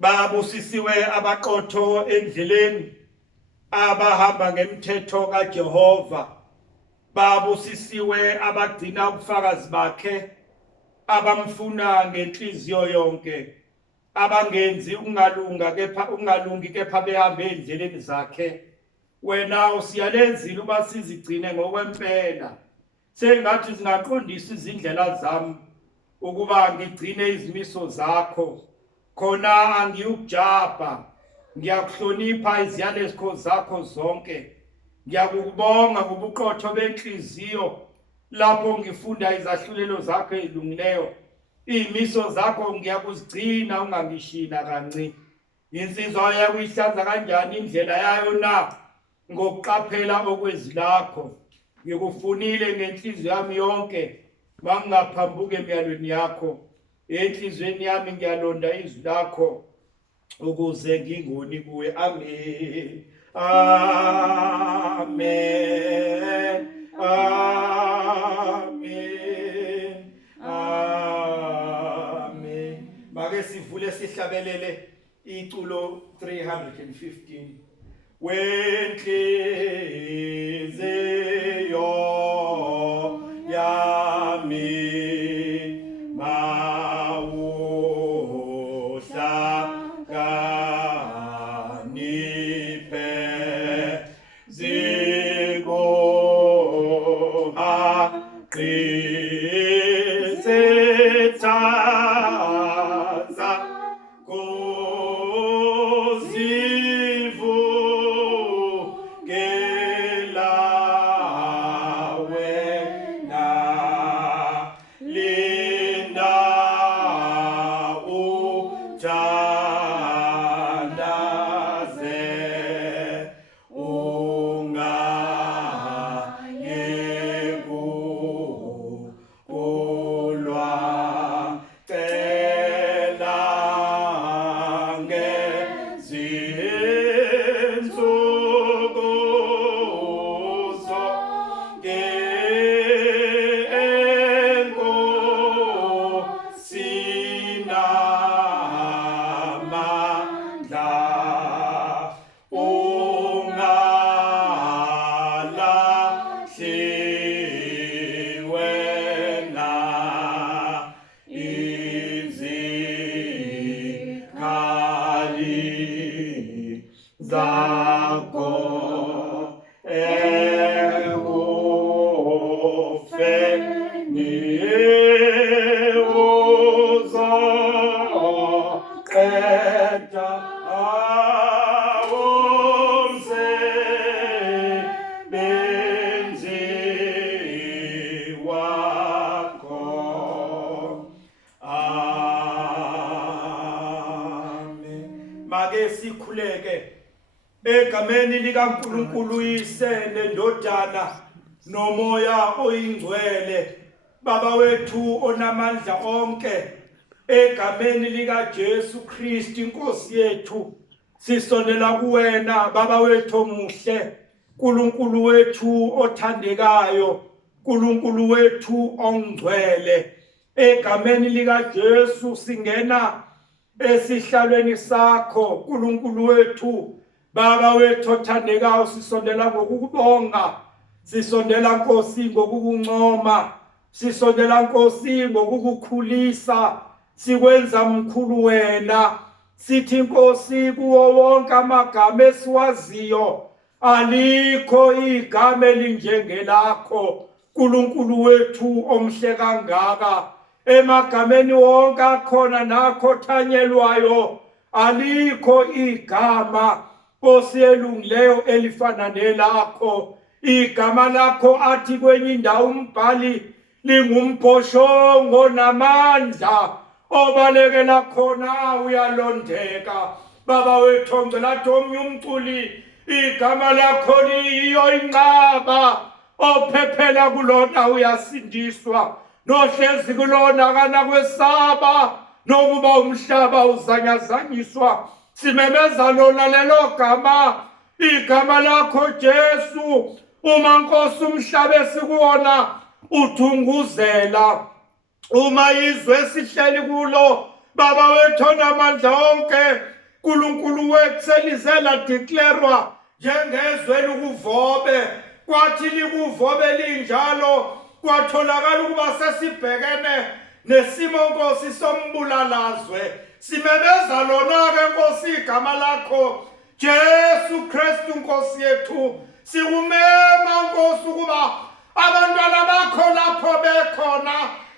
Babusisiwe abaqotho endleleni abahamba ngemthetho kaJehova. Babusisiwe abagcina ubufakazi bakhe, abamfuna ngenhliziyo yonke, abangenzi ungalungi kepha behambe endleleni zakhe. Wena usiyalenzile uba sizigcine ngokwempela. Sengathi zingaqondisa izindlela zami ukuba ngigcine izimiso zakho. Khona angiyukujabha, ngiyakuhlonipha iziyalezo zakho zonke. Ngiyakubonga ngobuqotho benhliziyo lapho ngifunda izahlulelo zakho ezilungileyo. Izimiso zakho ngiyakuzigcina ungangishina kanci. Insizwa yakuyihlanza kanjani indlela yayo na? Ngokuqaphela okwezilakho. Ngikufunile ngenhliziyo yami yonke, mangingaphambuka emyalweni yakho. Enhlizweni yami ngiyalonda izwi lakho ukuze ngingoni kuwe. Amen. Amen. Amen. Amen. Make sivule sihlabelele iculo 315. Wenhliziyo yami sikhuleke egameni likaNkulunkulu uyise nendodana nomoya oyingcwele. Baba wethu onamandla onke, egameni likaJesu Kristu inkosi yethu, sisondela kuwena Baba wethu omuhle, uNkulunkulu wethu othandekayo, uNkulunkulu wethu ongcwele, egameni likaJesu singena esihlalweni sakho, uNkulunkulu wethu, Baba wethu othandekayo, sisondela ngokukubonga, sisondela Nkosi ngokukuncoma, sisondela Nkosi ngokukukhulisa, sikwenza mkhulu wena. Sithi Nkosi kuwo wonke amagama esiwaziyo, alikho igama elinjengelakho, uNkulunkulu wethu omhle kangaka. Emagameni wonke akhona nakho thanyelwayo, alikho igama Nkosi elungileyo elifana nelakho. Igama lakho athi kwenye indawo umbhali lingumbhoshongo namandla, obalekela khona uyalondeka. Baba wethu ongcwele, athi omnye umculi, igama lakho liyo inqaba, ophephela kulona uyasindiswa, nohlezi kulona akanakwesaba, nokuba umhlaba uzanyazanyiswa. Simemeza lona lelo gama, igama lakho Jesu. Uma Nkosi umhlaba esikuwona uthunguzela, uma izwe sihleli kulo, Baba wethu onamandla onke, uNkulunkulu wethu selizela declarewa njengezwe likuvobe, kwathi likuvobe linjalo kwatholakala ukuba sesibhekene nesimo Nkosi sombulalazwe. Simemeza lona-ke Nkosi igama lakho Jesu Kristu Nkosi yethu. Sikumema Nkosi ukuba abantwana bakho lapho bekhona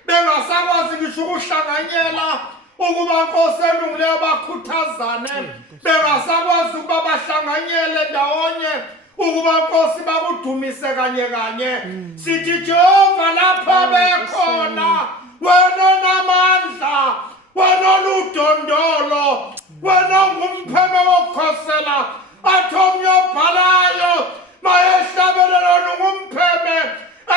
bengasakwazi ngisho ukuhlanganyela, ukuba Nkosi elungileyo bakhuthazane, bengasakwazi ukuba bahlanganyele ndawonye, ukuba Nkosi bakudumise kanye kanye. Sithi Jehova lapho bekhona, wena onamandla, wena oludondolo, wena ongumpheme wokukhosela, athi omnye obhalayo mayehlabelela ungumpheme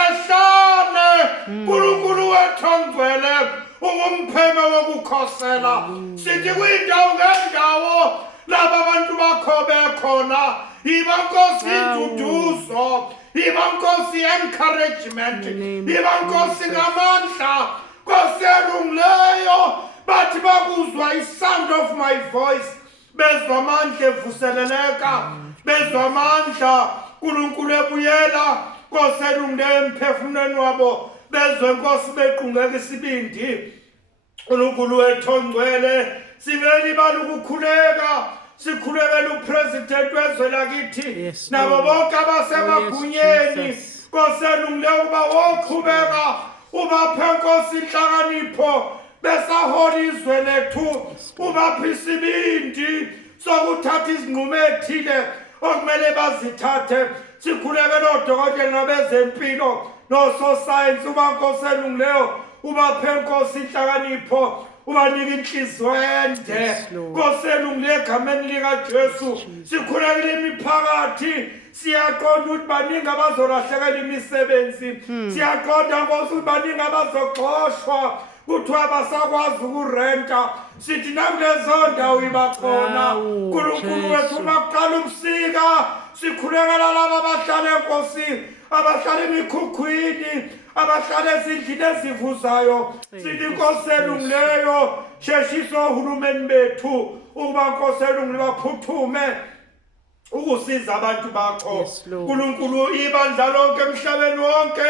ehlane. uNkulunkulu wethu ongcwele, ungumpheme wokukhosela. Sithi kwindawo ngendawo laba abantu bakho bekhona, iba Nkosi induduzo, iba Nkosi encouragement, iba Nkosi ngamandla, Nkosi elungileyo. Bathi bakuzwa isound of my voice, bezwa amandla evuseleleka, bezwa amandla uNkulunkulu ebuyela Nkosi elungileyo emphefumulweni wabo, bezwe Nkosi bequngeka isibindi. uNkulunkulu wethu ongcwele, singeli balukukhuleka, sikhulekela upresident wezwe lakithi nabo bonke abasemagunyeni, Nkosi elungileyo, ukuba woqhubeka ubaphe Nkosi inhlakanipho besahola izwe lethu, ubaphe isibindi sokuthatha izinqumo ezithile okumele bazithathe. Sikhulekela odokotela nabezempilo nososayensi, uba Nkosi elungileyo ubaphe Nkosi inhlakanipho, ubanike inhliziyo ende, Nkosi elungileyo egameni likaJesu. Sikhulekela imiphakathi, siyaqonda ukuthi baningi abazolahlekela imisebenzi, siyaqonda Nkosi ukuthi baningi abazoxoshwa, kuthiwa basakwazi ukurenta. Sithi nakulezo ndawo ibakhona uNkulunkulu wethu. Uma kuqala ubusika, sikhulekela laba abahlala enkosini, abahlala emikhukhwini, abahlala ezindlini ezivuzayo. Sithi Nkosi elungileyo, sheshisa ohulumeni bethu, ukuba Nkosi elungileyo baphuthume ukusiza abantu bakho. uNkulunkulu, ibandla lonke emhlabeni wonke,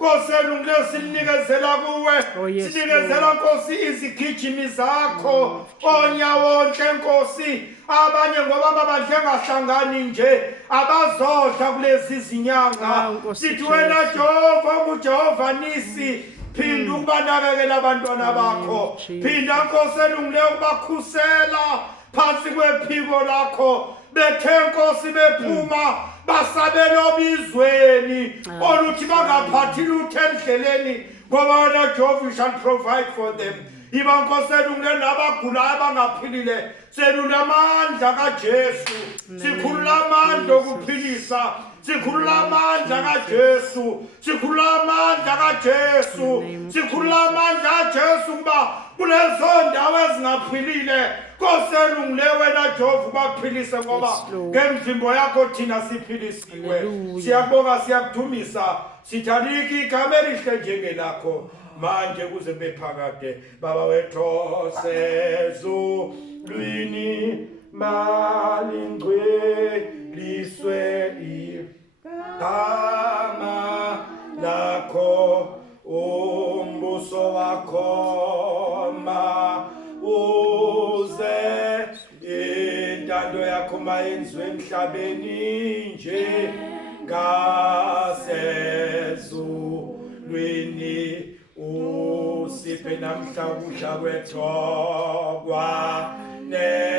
Nkosi elungileyo, sinikezela kuwe, sinikezela Nkosi izigijimi zakho, onyawonke Nkosi. Abanye ngoba babadle ngahlangani nje abazodla kulezi zinyanga. Sithi wena Jehova unguJehova Nisi, phinda ukubanakekela abantwana bakho, phinda Nkosi elungileyo ukubakhusela phansi kwephiko lakho. Bethe Nkosi bephuma basabela obizweni oluthi bangaphathi lutho endleleni, ngoba wena Jehova you shall provide for them. Iba Nkosi elungileyo nabagulayo abangaphilile, selula amandla kaJesu, sikhulula amandla okuphilisa, sikhulula amandla kaJesu, sikhulula amandla kaJesu, sikhulula amandla kaJesu, kuba kulezo ndawo ezingaphilile koselungile wena Jehova baphilise ngoba ngemvimbo yakho thina siphilisiwe. Siyabonga siyakuthumisa sithalika igama elihle njengelakho manje kuze bephakade baba wethu sezulwini malingcweliswe igama lakho umbuso wakho uze intando yakho mayenziwe emhlabeni nje ngasezulwini usiphe namhla ukudla kwethu kwaneleyo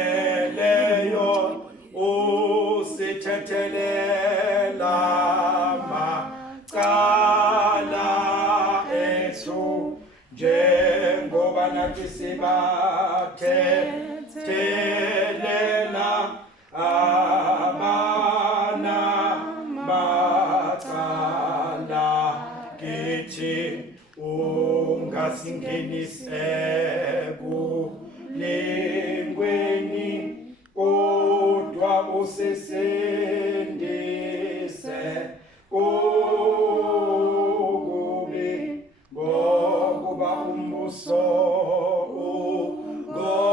usithethelela macala ethu njengoba nathi sibathethelela macala kithi ungasingenise kulengweni kodwa usisindise okubi ngokuba umbuso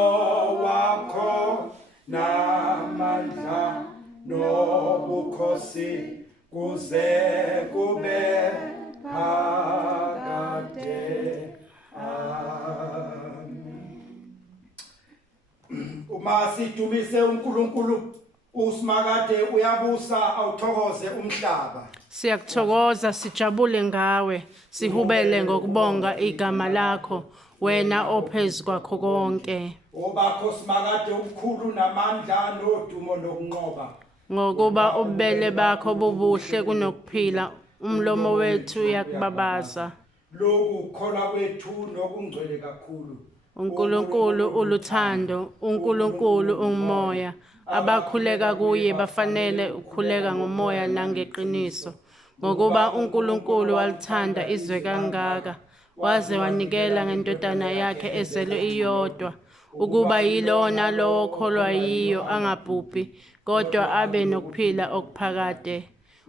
ungowakho namandla nobukhosi kuze kube phakade. Uma sidumise uNkulunkulu usimakade uyabusa awuthokoze umhlaba. Siyakuthokoza sijabule ngawe sihubele ngokubonga igama lakho wena ophezulu kwakho konke. Obakho simakade ubukhulu namandla nodumo nokunqoba. Ngokuba ubele bakho bubuhle kunokuphila umlomo wethu uyakubabaza. Lokhu khona kwethu nokungcwele kakhulu. uNkulunkulu uluthando, uNkulunkulu ungumoya, abakhuleka kuye bafanele ukukhuleka ngomoya nangeqiniso. Ngokuba uNkulunkulu walithanda izwe kangaka, waze wanikela ngendodana yakhe ezelwe iyodwa, ukuba yilona lowo okholwa yiyo angabhubhi, kodwa abe nokuphila okuphakade.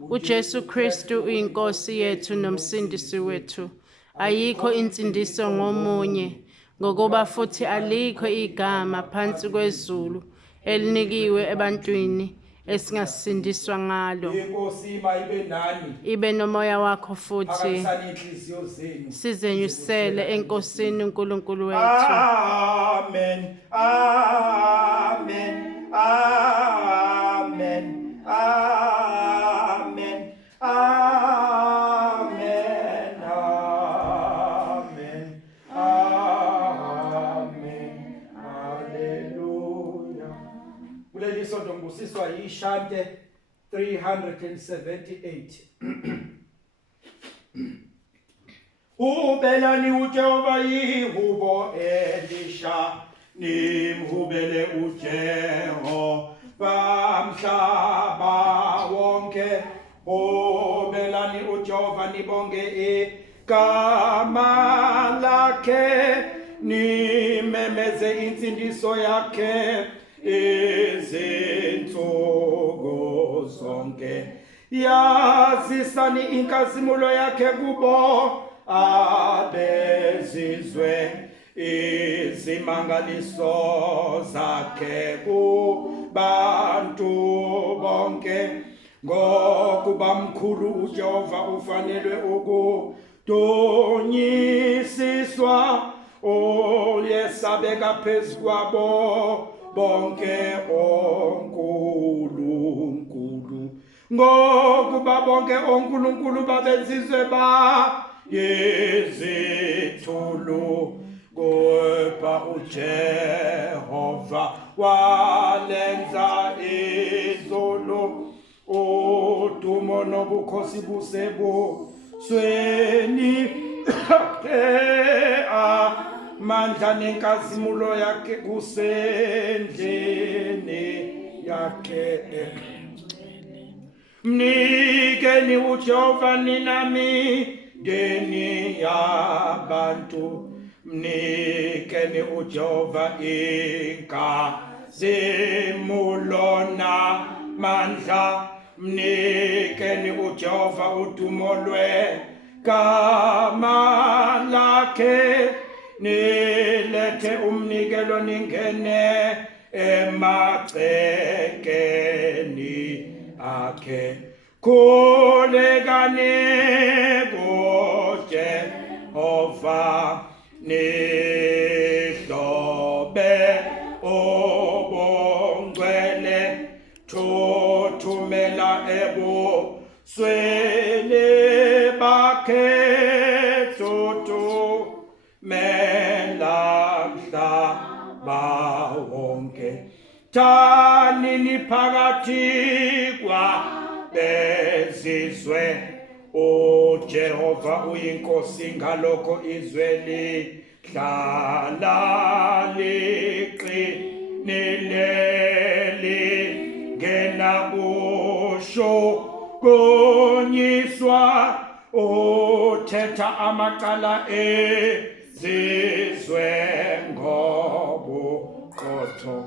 uJesu Kristu uyinkosi yethu nomsindisi wethu. Ayikho insindiso ngomunye, ngokuba futhi alikho igama phansi kwezulu elinikiwe ebantwini esingasindiswa ngalo. Inkosi mayibe nani. Ibe nomoya wakho futhi. Inhliziyo zenu. Sizenyusele enkosini uNkulunkulu wethu. Amen. Amen. Amen. Amen. Amen. Amen. Amen. Hallelujah. Kuleli sonto ngibusiswa yishante 378. Hubelani uJehova yihubo elisha, nimhubele uJehova mhlaba wonke. Hubelani uJehova nibonge igama lakhe, nimemeze insindiso yakhe izinsuku zonke. Yazisani inkazimulo yakhe kubo abezizwe, izimangaliso zakhe kubantu bonke. Ngokuba mkhulu uJehova ufanelwe ukudunyisiswa, uyesabeka phezu kwabo bonke onkulunkulu. Ngokuba bonke onkulunkulu babezizwe yezithulu, kodwa uJehova walenza izulu, udumo nobukhosi busebusweni amandla nenkazimulo yakhe kusendlini yakhe. Mnikeni uJehova nina mindeni yabantu, mnikeni uJehova inkazimulo namandla, mnikeni uJehova udumo lwegama lakhe, nilethe umnikelo ningene emagcekeni akhe. Khulekani kuJehova nihlobe obongcwele, thothumela ebusweni bakhe, thothumela mhlaba wonke. Thanini phakathi kwabezizwe, uJehova uyinkosi, ngalokho izwe lihlala liqinile, lingenabushukunyiswa, uthetha amacala ezizwe ngobuqotho.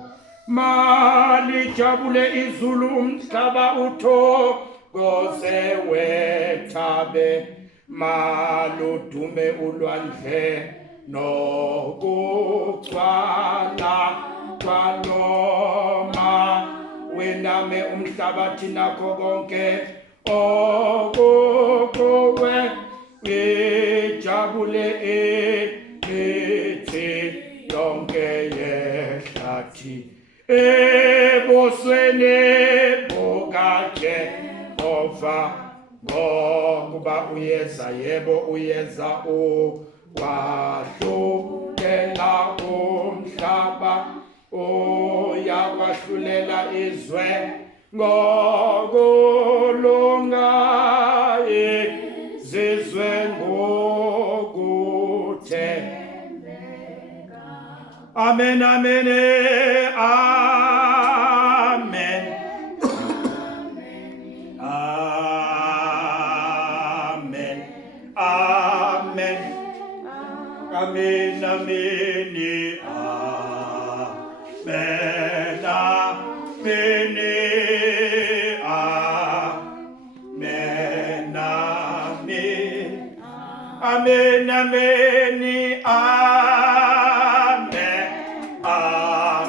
Malijabule izulu, umhlaba uthokoze, wethabe maludume ulwandle nokugcwala kwaloma, wename umhlabathi nakho konke okukuwe, ijabule imithi yonke yehlathi, ebusweni bukaJehova, ngokuba uyeza, yebo uyeza, ukwahlulela umhlaba, uyakwahlulela izwe ngokulunga, izizwe ngokuthembeka. Amen, amen, amen. Amen, amen, amen, amen, amen, amen, amen, amen, amen, amen, amen, amen, amen.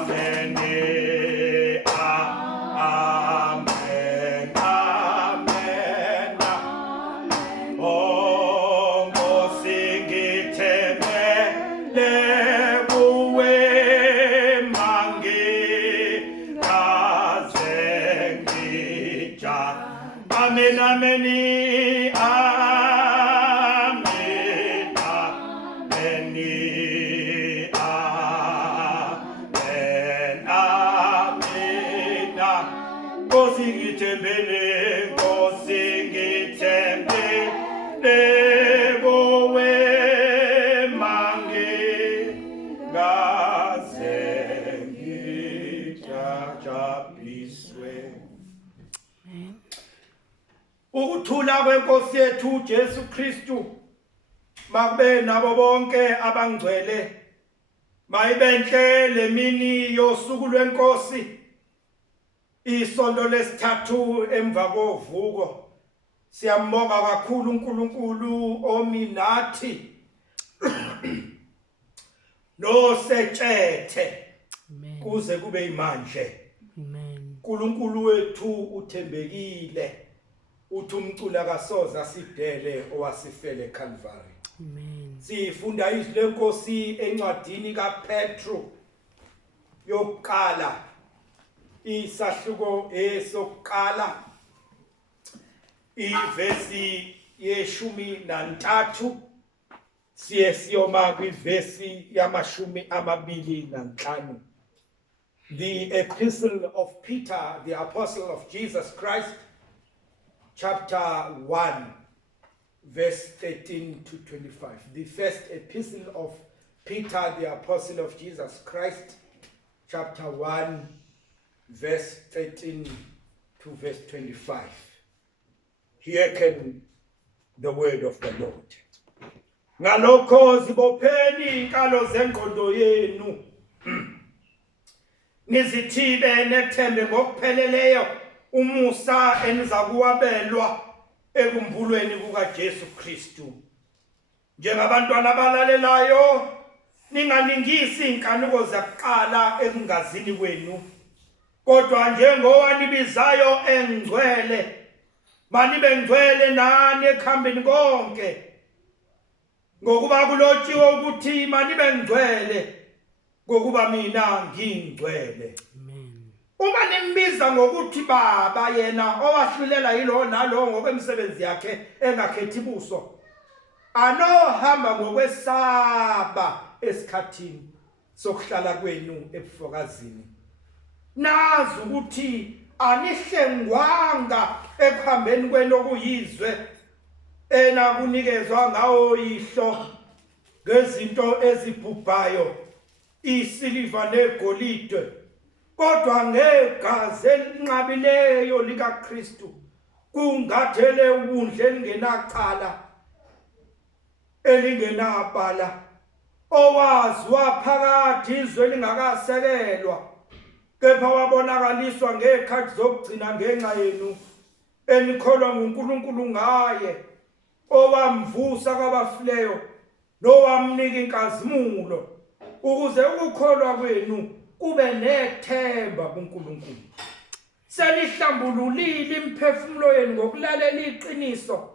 Nkosi ngithembele, Nkosi ngithembele kuwe, mangingaze ngijajabliswe. Ukuthula kwenkosi yethu Jesu Kristu makube nabo bonke abangcwele. Mayibenhle lemini yosuku lwenkosi, isonto lesithathu emva kovuko. Siyambonga kakhulu uNkulunkulu ominathi nosethethe kuze kube imanje. Amen. uNkulunkulu wethu uthembekile, uthi umcula kasoza sidele owasifele eCalvary. Amen. Sifunda izwi lenkosi encwadini kaPetru yokuqala, isahluko esokuqala, ivesi ye-13, siye siyoma kwivesi yama-25. The Epistle of Peter, the Apostle of Jesus Christ, chapter 1, verse 13 to 25. The first epistle of Peter, the Apostle of Jesus Christ, chapter 1, verse 13 to verse 25. Hearken the word of the Lord. Ngalokho zibopheni inkalo zengqondo yenu. Nizithibe nethembe ngokupheleleyo umusa enizakuwabelwa ekumbulweni kukaJesu Kristu. Njengabantwana abalalelayo, ninganingisi inkanuko zakuqala ekungazini kwenu, kodwa njengowanibizayo engcwele, manibe ngcwele nani ekuhambeni konke. Ngokuba kulotshiwe ukuthi manibe ngcwele ngokuba mina ngingcwele. Uma nimbiza ngokuthi baba yena owahlulela yilo nalo ngokwemisebenzi yakhe engakhethi buso, anohamba ngokwesaba esikhathini sokuhlala kwenu ebufokazini. Nazi ukuthi anihlengwanga ekuhambeni kwenu okuyizwe enakunikezwa ngawo yihlo ngezinto ezibhubhayo, isiliva negolide, kodwa ngegazi elinqabileyo likaKristu, kungathele ubundle elingenacala elingenabala, owaziwa phakathi izwe lingakasekelwa, kepha wabonakaliswa ngekhathi zokugcina ngenxa yenu enikholwa nguNkulunkulu ngaye, owamvusa kwabafileyo nowamnika inkazimulo, ukuze ukukholwa kwenu kube nethemba kuNkulunkulu. Senihlambululile imiphefumulo yenu ngokulalela iqiniso,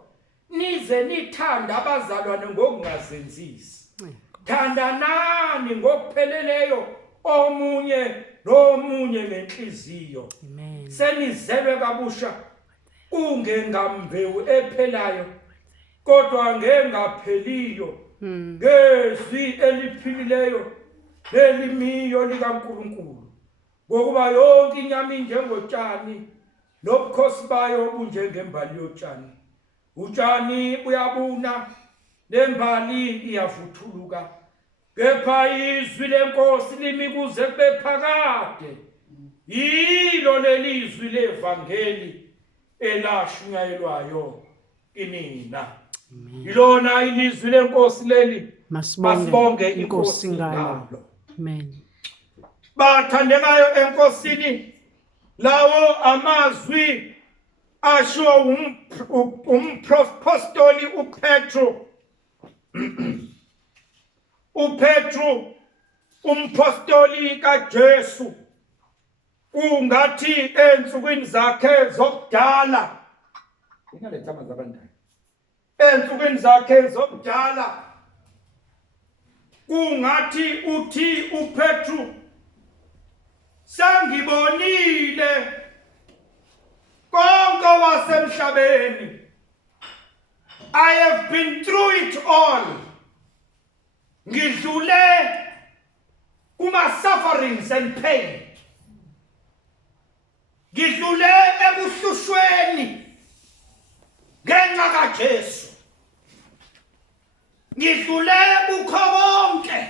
nize nithanda abazalwane ngokungazenzisi. Thandanani ngokupheleleyo omunye nomunye ngenhliziyo. Senizelwe kabusha kungengambewu ephelayo, kodwa ngengapheliyo, ngezwi eliphilileyo nelimiyo likaNkulunkulu. Ngokuba yonke inyama injengotshani, nobukhosi bayo bunjengembali yotshani. Utshani buyabuna, nembali iyavuthuluka, kepha izwi leNkosi limi kuze kube phakade. Yilo lelizwi levangeli elashunyayelwayo kinina. Ilona ilizwi leNkosi leli, masibonge iNkosi ngalo. Amen. Bathandekayo eNkosini, lawo amazwi asho umprofostoli uPetro. uPetro umpostoli kaJesu, ungathi ensukwini zakhe zokudala, ingalethama zabandala, ensukwini zakhe zokudala, kungathi uthi uPetro, sangibonile konke wasemhlabeni. I have been through it all. Ngidlule kuma sufferings and pain. Ngidlule ebuhlushweni ngenxa kaJesu. Ngidlule bukho bonke.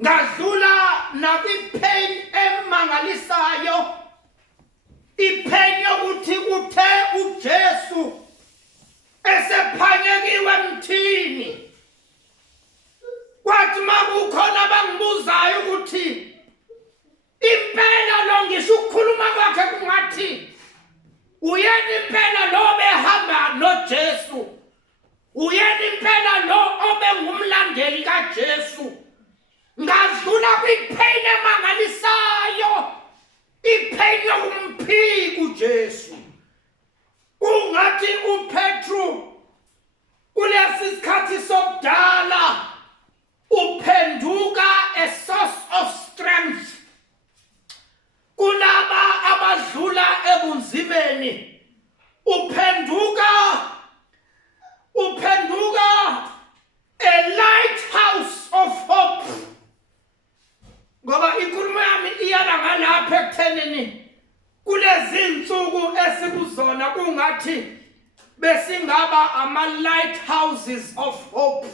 Ngadlula nakwi-pain emangalisayo, ipain yokuthi uthe uJesu esephanyekiwe emthini. Kwathi makukhona abangibuzayo ukuthi impela lo ngisho ukukhuluma kwakhe kungathi uyena impela lo behamba noJesu, uyena impela lo obengumlandeli kaJesu. Ngadlula kwi-pain emangalisayo, ipain yokumphika uJesu. Kungathi uPetro kulesi sikhathi sokudala uphenduka a source of strength kulaba abadlula ebunzimeni. Uphenduka a lighthouse of hope. Ngoba inkulumo yami iyala ngalapha ekuthenini kulezi insuku esikuzona kungathi besingaba ama-lighthouses of hope,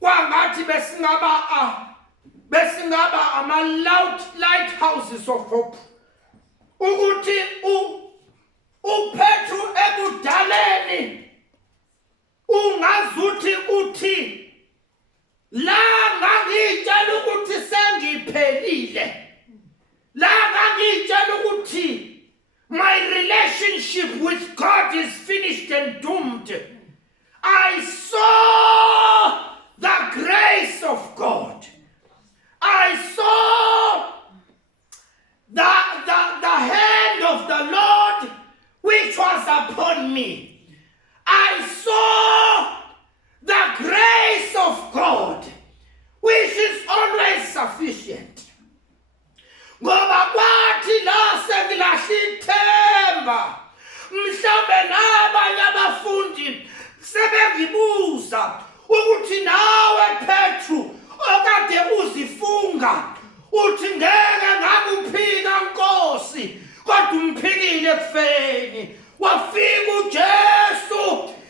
kwangathi besingaba ama-lighthouses of hope, ukuthi uPetro ekudaleni ungazuthi uthi la ngangitshela ukuthi sengiphelile, la ngangitshela ukuthi my relationship with God is finished and doomed. I saw the grace of God. I saw the hand of the Lord which was upon me. I saw the grace of God which is always sufficient. Ngoba kwathi la sengilahlithemba mhlambe nabanye abafundi sebengibuza ukuthi nawe Petru okade uzifunga uthi ngeke ngakuphika Nkosi kodwa umphikile ekufeni. Wafika uJesu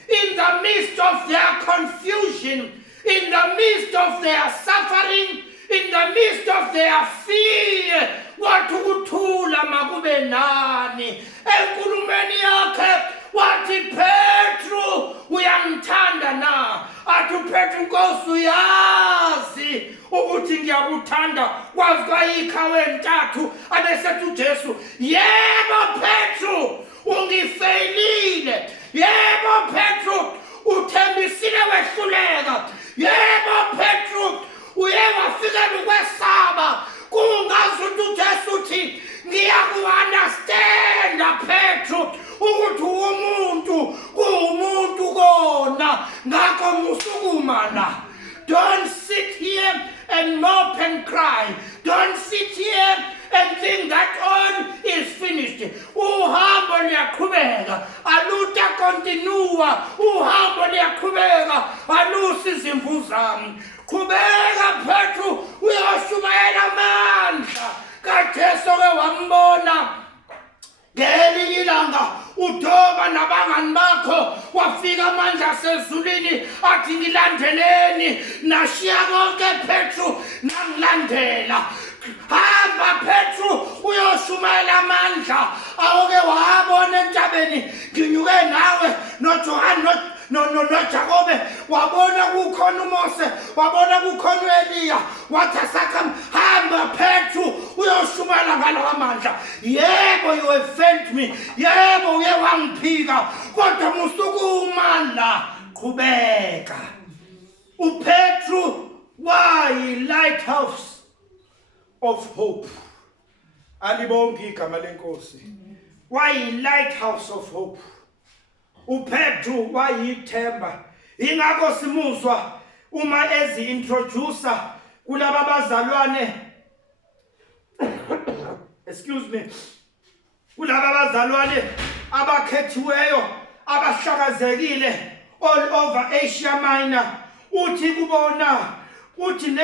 in the midst of their confusion, in the midst of their suffering, in the midst of their fear, wathi ukuthula makube nani. Enkulumeni yakhe wathi Petru uyangithanda na? Athi Petru Nkosi uyazi ukuthi ngiyakuthanda kwazi kwayikha wentathu. Abesethi uJesu yebo Petru ungifailile, yebo Petru uthembisile wehluleka, yebo Petru uye wafikela ukwesaba. Kungazuthi uJesu uthi ngiyaku-understanda Petru ukuthi umuntu kona ngakho musukuma la. Don't sit here and mope and cry. Don't sit here and think that all is finished. Uhambo liyaqhubeka, aluta continua. Uhambo liyaqhubeka, alusi izimvu zami. Qhubeka Petru, uyashumayela amandla kaJesu ke wambona ngelinye ilanga udoba nabangani bakho. Wafika amandla asezulwini athi ngilandeleni. Nashiya konke Petru nangilandela. Hamba Petru uyoshumayela amandla. Awuke wabona entabeni nginyuke nawe noJohane noJakobe, wabona kukhona uMose, wabona kukhona uEliya. Wathi hamba Petru uyoshumayela ngalawa amandla. Yebo you have failed me, yebo uye wangiphika kodwa musukuma la. Qhubeka. uPetru wayi-lighthouse of hope. Alibonge igama lenkosi. Wayi-lighthouse of hope. uPetru wayithemba. Ingakho simuzwa uma ezi-introducer kulaba bazalwane excuse me, kulaba bazalwane abakhethiweyo abahlakazekile all over Asia Minor. Uthi kubona uthi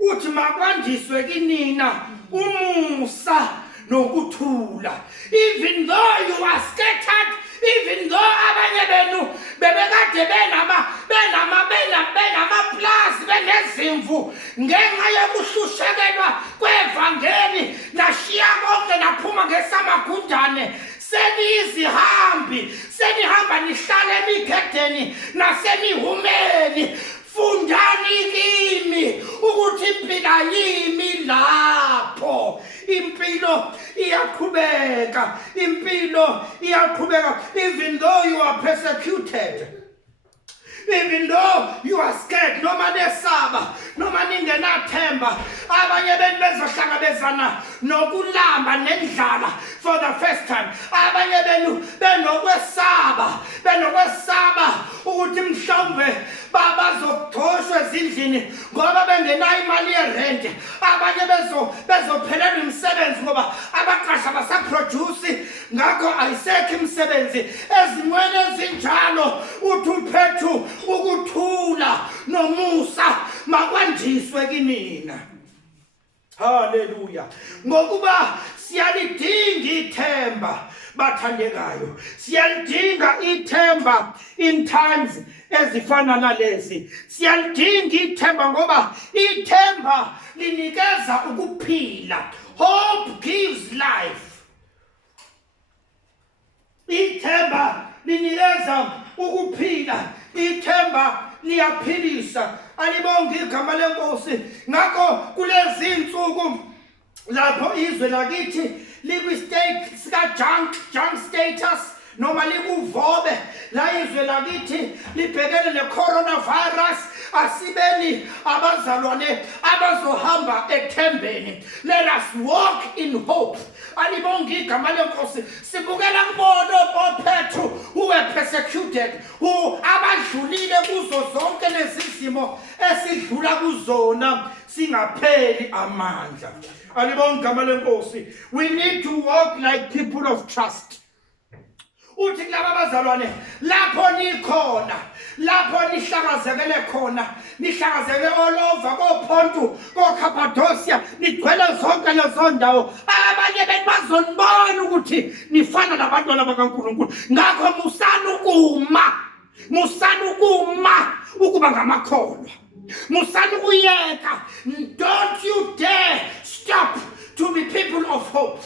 uthi makwandiswe kinina umusa nokuthula. Even though you are scattered, even though abanye benu bebekade benamaplasi benezimvu ngenxa yokuhlushekelwa kwevangeli, nashiya konke naphuma ngesamagundane. Seniyizihambi, senihamba nihlale emigedeni nasemihumeni. Fundani kimi ukuthi impila yimi lapho. Impilo iyaqhubeka, impilo iyaqhubeka. Even though you are persecuted, even though you are scared, noma nesaba, noma ningenathemba, abanye benu bezohlangabezana nokulamba nendlala for the first time. Abanye benu benokwesaba ukuthi mhlawumbe bazogxoshwa ezindlini ngoba bengenayo imali yerent. Abanye bezophelelwa imisebenzi ngoba abaqashi abasaproduce, ngakho ayisekho imisebenzi. Ezimweni ezinjalo uthi uPetru ukuthula nomusa makwandiswe kinina. Hallelujah. Ngokuba siyalidinga ithemba bathandekayo. Siyalidinga ithemba in times ezifana nalezi. Siyalidinga ithemba ngoba ithemba linikeza ukuphila. Hope gives life. Ithemba linikeza ukuphila ithemba liyaphilisa alibonge igama lenkosi ngakho kulezi insuku lapho izwe lakithi likwi state sika junk status noma likuvobe la izwe lakithi libhekene le coronavirus asibeni abazalwane abazohamba ethembeni. Let us walk in hope. Alibonge igama lenkosi sibukela kubono bophethu who were persecuted who abadlulile kuzo zonke lezi zimo esidlula kuzona singapheli amandla. Alibonge igama lenkosi. We need to walk like people of trust. Uthi kulaba bazalwane lapho nikhona lapho nihlakazekele khona nihlakazeke all over koPontu koCappadocia nigcwele zonke lezo ndawo abanye benu bazonibona ukuthi nifana nabantwana bakaNkulunkulu ngakho musana ukuma ukuba ngamakholwa musana ukuyeka. Don't you dare stop to be people of hope.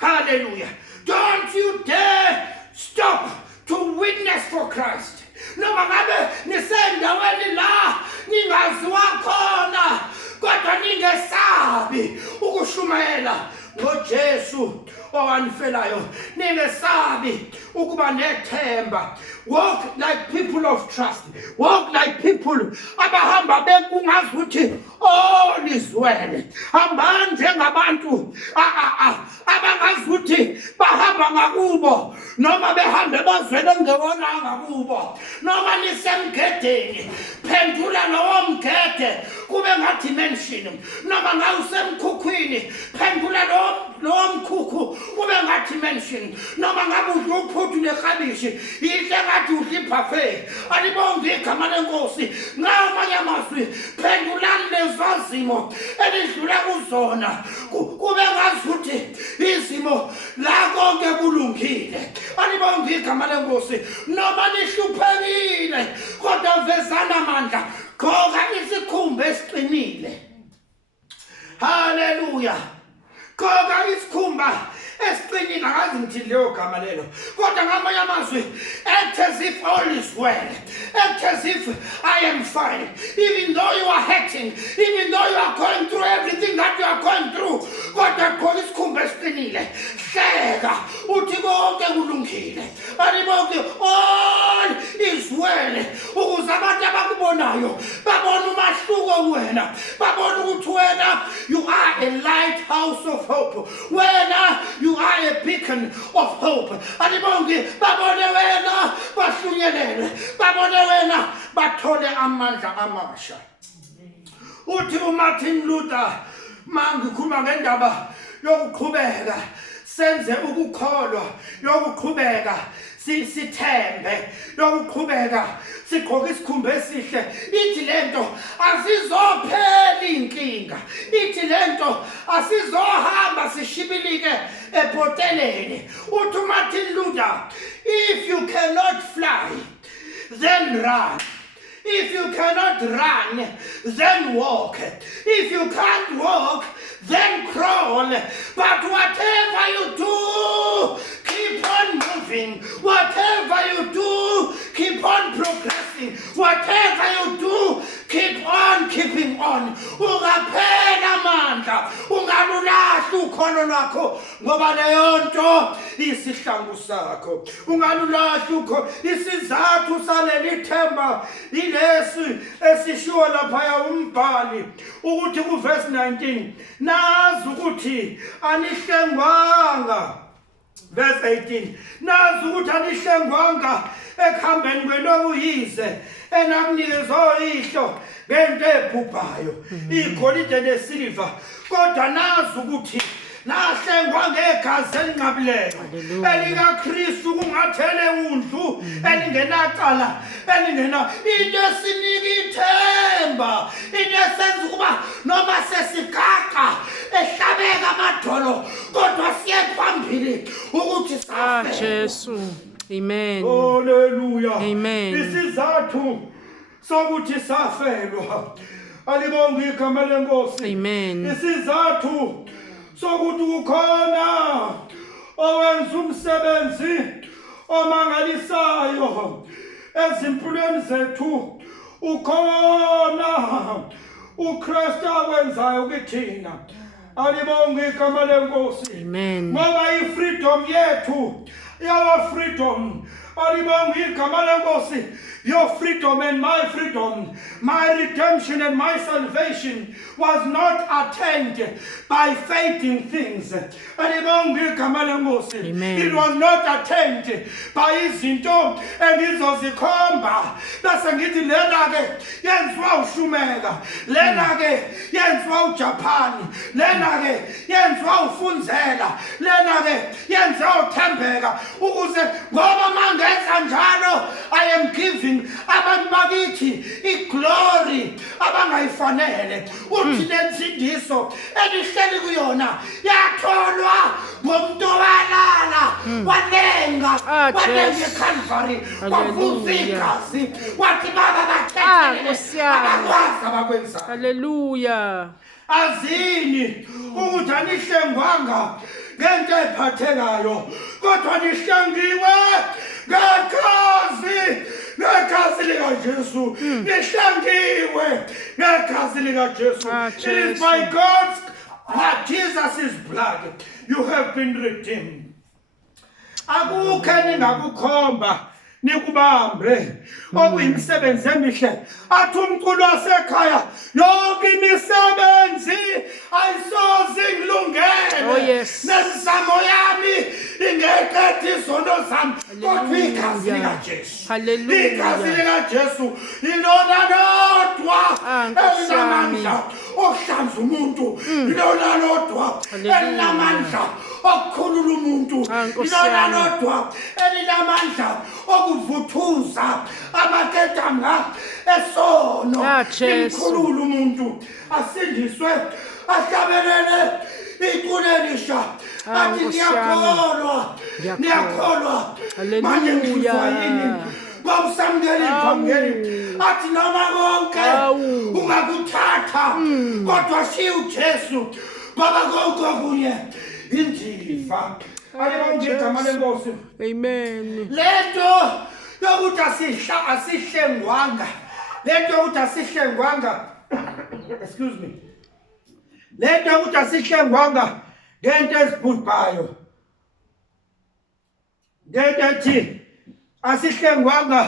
Hallelujah. Don't you dare stop to witness for Christ. Noma ngabe nisendaweni la ningaziwa khona kodwa ningesabi ukushumayela ngoJesu owanifelayo ningesabi ukuba nethemba. Walk like people of trust. Walk like people abahamba bekungazi ukuthi all is well. Hamba njengabantu abangazi ukuthi bahamba ngakubo noma behambe bazwele ngewona ngakubo noma nisemgedeni phendula lowo mgede kube ngathi mention noma ngawusemkhukhwini phendula lowo mkhukhu kube ngathi mention noma ngabe uphuthu nekhabishi yihle ngathi udliphafe. Alibonge igama lenkosi ngamanye amazwi phendulani lezo zimo elidlula kuzona kube ngazi ukuthi izimo la konke kulungile. Alibonge igama lenkosi noma nihluphekile kodwa vezana amandla gqoka isikhumba esiqinile. Hallelujah. Gqoka isikhumba esiqinile akazi ngithi leyo gama lelo kodwa ngamanye amazwi act as if all is well, act as if I am fine, even though you are hurting, even though you are going through everything that you are going through kodwa gqoka isikhumba esiqinile hleka uthi konke kulungile. Alibonge all is well ukuze abantu abakubonayo babone umahluko kuwena babone ukuthi wena you are a lighthouse of hope, wena you are a beacon of hope. Alibonge babone wena bahlunyelele babone wena bathole amandla amasha. Uthi uMartin Luther mangikhuluma ngendaba yokuqhubeka senze ukukholwa yokuqhubeka sithembe yokuqhubeka sigqoke isikhumba esihle. Ithi lento asizophela inkinga, ithi lento asizohamba sishibilike epoteleni. Uthi uMartin Luther, if you cannot fly then run, if you cannot run then walk, if you can't walk then crawl, but whatever you do keep on moving, whatever you do keep on progressing, whatever you do keep on keeping on. Ungaphela amandla ungalulahla ukholo lwakho ngoba leyo nto isihlangu sakho. Ungalulahla ukho isizathu saleli themba ilesi esishiwo lapha umbhali ukuthi ku verse 19 nazi ukuthi anihlengwanga. Verse 18 nazi ukuthi anihlengwanga ekuhambeni kwenokuyize enakunikeza ihlo ngento ephuphayo igolide nesiliva kodwa nazi ukuthi nahlengwa ngegazi elinqabileyo elikaKristu kungathele undlu elingenacala elingena into esinika ithemba into esenza ukuba noma sesigaqa ehlabeka amadolo kodwa siye phambili ukuthi safe. Jesu. Amen. Hallelujah. Amen. Isizathu sokuthi safelwa. Alibonge igama lenkosi. Amen. Isizathu sokuthi ukhona owenza umsebenzi omangalisayo ezimpilweni zethu ukhona uKristu awenzayo kithina. Alibonge igama lenkosi. Amen. Ngoba ifreedom yethu, our freedom, alibonge igama lenkosi. Your freedom and my freedom, my redemption and my salvation was not attained by faith in things. Amen. It was not attained by izinto engizozikhomba. Bese ngithi lena ke yenziwa uShumeka, lena ke yenziwa uJapan, lena ke yenziwa uFunzela, lena ke yenziwa uThembeka, ukuze ngoba mangenza njalo I am giving abantu bakithi iglory abangayifanele. Uthi lensindiso elihleli kuyona yatholwa ngomuntu owalala walenga eCalvary wavuza igazi wathi baba bathethele abakwazi abakwenzayo. Hallelujah. Azini ukuthi anihlengwanga ngento ephathekayo kodwa nihlengiwe ngegasi likaJesu. Nihlengiwe ngegasi likaJesu. It is by God's Jesus' blood you have been redeemed. Akukho eningakukhomba nikubambe okuyimisebenzi emihle. Athi umculo wasekhaya yonke imisebenzi ayisoze ngilungele. Nezizamo yami ingeqedi izono zami kodwa igazi likaJesu. Igazi likaJesu ilona lodwa elinamandla okuhlanza umuntu. Ilona lodwa elinamandla okukhulula umuntu. Ilona lodwa elinamandla okuvuthuza amaketanga esono. Imkhulula umuntu asindiswe ahlabelele icule elisha. Athi ngiyakholwa manje ngizwa yini ngomsamukeli ivangeli. Athi noma konke ungakuthatha kodwa shiya uJesu ngoba konke kunye indiva. Alibonge igama lenkosi. Amen. Lento yokuthi asihlengwanga, lento yokuthi asihlengwanga, excuse me, lento yokuthi asihlengwanga ngento ezibhubhayo, ngento ethi asihlengwanga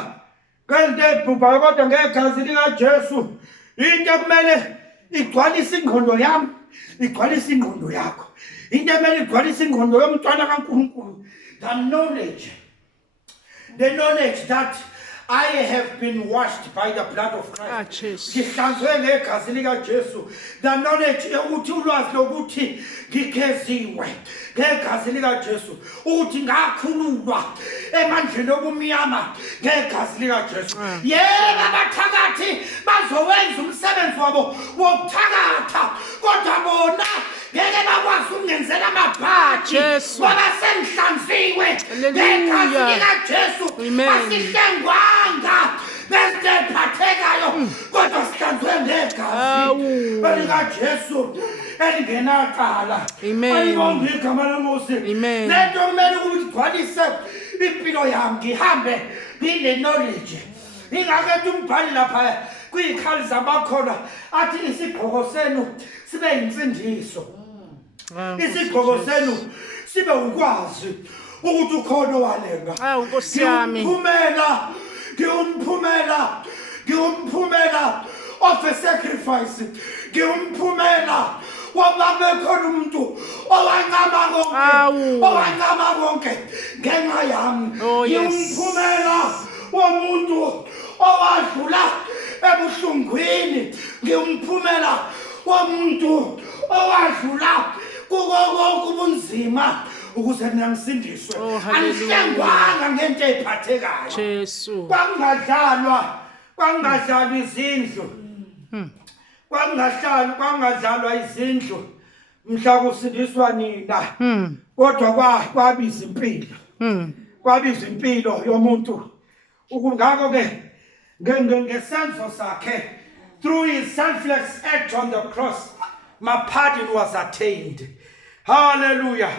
ngento ezibhubhayo kodwa ngegazi likaJesu. Into ekumele igcwalise ingqondo yami, igcwalise ingqondo yakho. Into ekumele igcwalise ingqondo yomntwana kaNkulunkulu, the knowledge that I have been washed by the blood of Christ. Ngihlanzwe ngegazi likaJesu. The knowledge ukuthi ulwazi lokuthi ngikeziwe ngegazi likaJesu, ukuthi ngakhululwa emandleni obumnyama ngegazi likaJesu. Yebo abathakathi bazowenza umsebenzi wabo wokuthakatha kodwa bona ngeke bakwazi ukungenzela amabhaji ngoba senihlanziwe ngegazi likaJesu. Asihlengwanga bese phathekayo kodwa sihlanzwe ngegazi likaJesu elingenacala. Alibonge igama lenkosi. Lento kumele ukuthi igcwalise impilo yami, ngihambe ngile knowledge. Ingakethe umbhali lapha kwizikhali zabakhona athi isigqoko senu sibe yinsindiso. Isigqoko senu sibe ukwazi ukuthi ukhona owalenga. Ngiyumphumela of a sacrifice. Ngiyumphumela wabambe khona umuntu owancama konke ngenxa yami. Ngiyumphumela womuntu owadlula ebuhlungwini. Ngiyumphumela womuntu owadlula kuko konke ubunzima ukuze mina ngisindiswe. Anihlengwanga ngento ephathekayo. Jesu. Kwangadlalwa izindlu. Kwangadlalwa izindlu mhla kusindiswa nina. Kodwa kwabiza impilo. Kwabiza impilo yomuntu. Ngakho ke ngesenzo sakhe, through his selfless act on the cross, my pardon was attained. Hallelujah.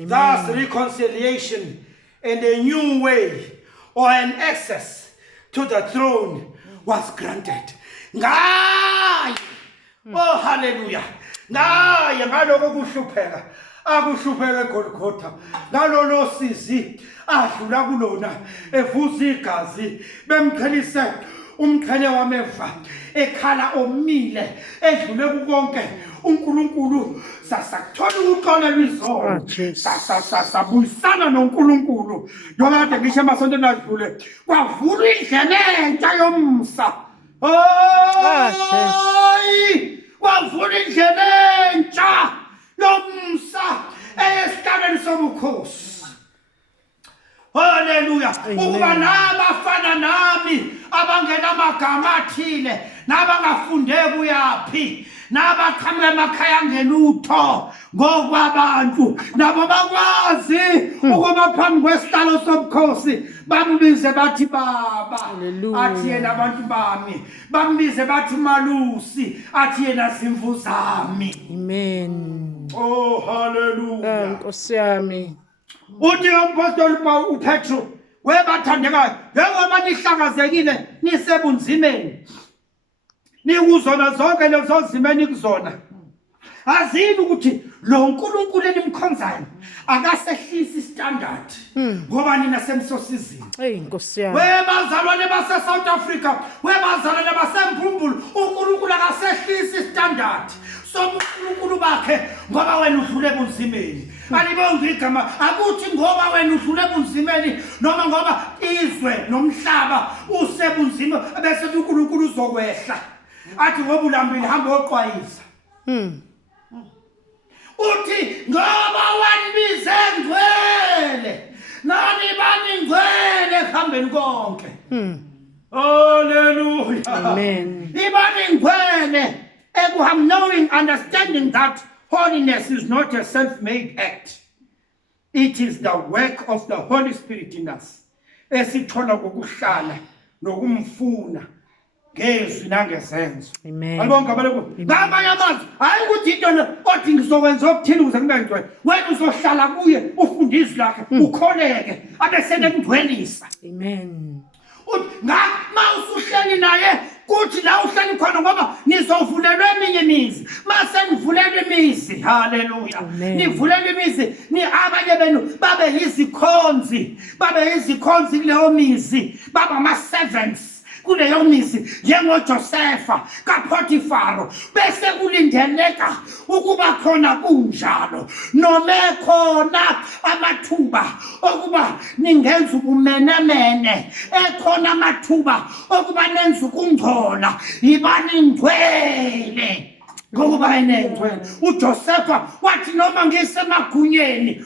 Thus reconciliation and a new way or an access to the throne was granted. Ngaye. Oh, hallelujah. Ngaye ngaloko kuhlupheka. Akuhlupheke eGolgotha. Ngalolo sizi adlula kulona evuza igazi bemqhelise umqhele wameva ekhala omile edlule kukonke uNkulunkulu sasakuthola ukuxolelwa izono sasabuyisana noNkulunkulu noma kade ngisho emasontweni adlule kwavula indlela entsha yomsa kwavula indlela entsha yomsa esihlabeni sobukhosi. Hallelujah. Ukuba nabafana nami abangena amagama athile nabangafunde kuyaphi nabaqhamuka emakhaya ngelutho ngokwabantu nabo bakwazi ukuba phambi kwesihlalo sobukhosi bambize bathi baba athi yena abantu bami bambize bathi malusi athi yena zimvu zami. Amen. Oh, hallelujah. Nkosi yami. Uthi umpostoli uPetro webathandekayo njengoba nihlakazekile nisebunzimeni nikuzona zonke lezo zimo enikuzona azini ukuthi lo uNkulunkulu elimkhonzayo akasehlisi standard ngoba nina semsosizini. Hey Nkosi yami. Webazalwane base South Africa webazalwane baseMpumbulu uNkulunkulu akasehlisi standard sobuNkulunkulu bakhe ngoba wena udlule ebunzimeni. Alibonge igama akuthi ngoba wena udlule ebunzimeni noma ngoba izwe nomhlaba usebunzima bese uNkulunkulu uzokwehla athi ngoba ulambile hamba oqwayisa. Uthi ngoba wanibize ngcwele nani bani ngcwele kuhambeni konke. Hallelujah. Amen. Ibani ngcwele ekuhamba knowing understanding that holiness is not a self-made act. It is the work of the Holy Spirit in us. Esithola kokuhlala nokumfuna ngezwi nangesenzo. Amen. Alibonga baleko. Ngamanye amazwi hayi ukuthi into le othi ngizokwenza okuthini ukuze kube ngcwele. Wena uzohlala kuye ufunde izwi lakhe ukholeke abeseke kungcwelisa. Amen. Ngama usuhleli naye kuthi la uhleli khona ngoba nizovulelwa eminye imizi mase nivulelwa imizi. Hallelujah. Nivulelwa imizi ni abanye benu babe yizikhonzi kuleyo mizi baba ama servants kuleyo mizi njengoJosefa kaPotifaro bese kulindeleka ukuba khona kunjalo noma khona amathuba okuba ningenza ubumenemene ekhona amathuba okuba nenza ukungcola yibani ngcwele ngoba enengcwele. uJosefa wathi noma ngisemagunyeni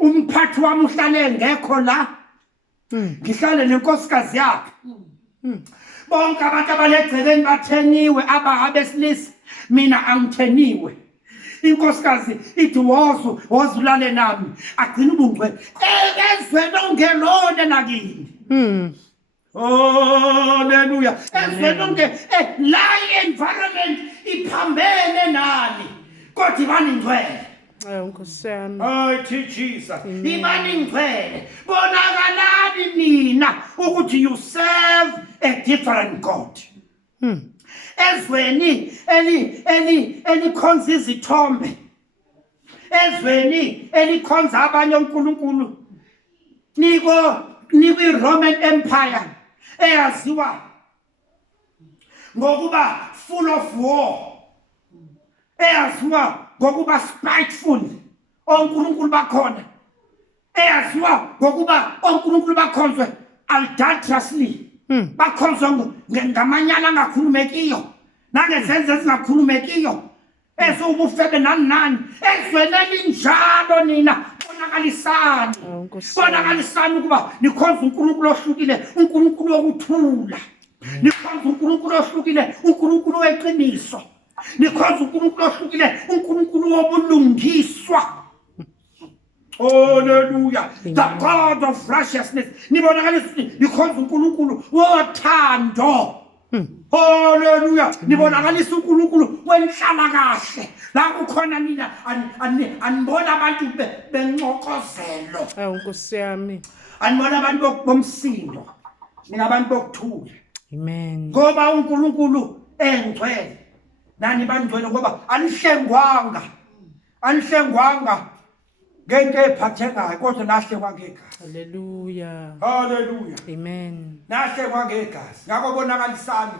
umphathi wami uhlale ngekho la ngihlale nenkosikazi yakhe. Bonke abantu abalegcekeni batheniwe abesilisa mina angitheniwe. Inkosikazi ithi wozulale nami agcina ubungcwele ezweni ongelona nakini. Hallelujah. Ezweni onke la environment iphambene nani kodwa ibani ngcwele. Nkosi yami. Ayithi Jesus. Ibani ngcwele. Bonakalani nina ukuthi you serve a different God. Ezweni elikhonza izithombe. Ezweni elikhonza abanye uNkulunkulu. Nikwi Roman Empire eyaziwa ngokuba full of war. Eyaziwa ngokuba spiteful oNkulunkulu bakhona. Eyaziwa ngokuba oNkulunkulu bakhonzwe adulterously. Bakhonzwe ngamanyala angakhulumekiyo nangezenzo ezingakhulumekiyo ezubufebe nani ezweni elinjalo nina bonakalisani ukuba nikhonza uNkulunkulu ohlukile uNkulunkulu wokuthula nikhonza uNkulunkulu ohlukile uNkulunkulu weqiniso nikhonza uNkulunkulu ohlukile uNkulunkulu wobulungiswa. Hallelujah. The God of righteousness. Nibonakalisa nikhonza uNkulunkulu wothando. Hallelujah. Nibonakalisa uNkulunkulu wenhlalakahle. La kukhona nina anibona abantu bencokozelo. Nkosi yami. Anibona abantu bomsindo. ningabantu bokuthula Amen. ngoba uNkulunkulu engcwele nani bangcwele ngoba anihlengwanga ngento ephathekayo kodwa nahlengwa ngegazi. Hallelujah. Hallelujah. Amen. Nahlengwa ngegazi ngakho bonakalisani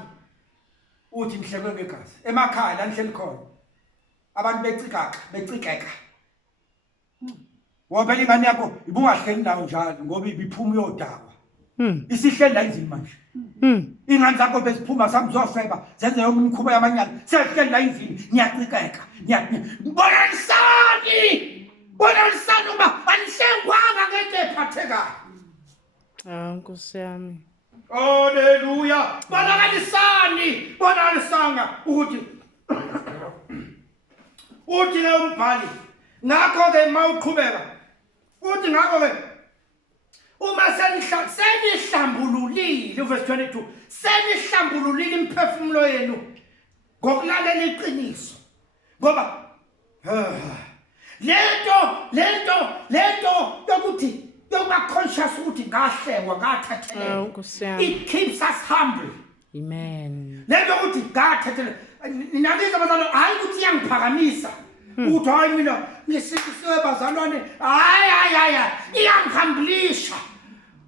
uthi nihlengwe ngegazi emakhaya la nihleli khona abantu becikeka ngoba ingane yakho ibungahleli nayo njalo ngoba ibiphuma uyodakwa isihleli la endlini manje ingane zakho beziphuma samzofeba zenze yonke imikhuba yamanyala sehleli la endlini ngiyacikeka bonalisani uma anihlengwanga ngento ephathekayo. Nkosi yami. Hallelujah. Bonakalisanga ukuthi uthi le umbhali ngakho ke mawuqhubeka uthi ngakho ke uma senihlambululile verse 22 senihlambululile imphefumulo yenu ngokulalela iqiniso ngoba lento yokuthi yokuba conscious ukuthi ngahlengwa ngathathelwa Nkosi yami. it keeps us humble. Amen. Lento ukuthi ngathathelwa nakiza bazalwane hayi ukuthi iyangiphakamisa uthi hayi mina ngisisiwe bazalwane hayi iyangihamblisha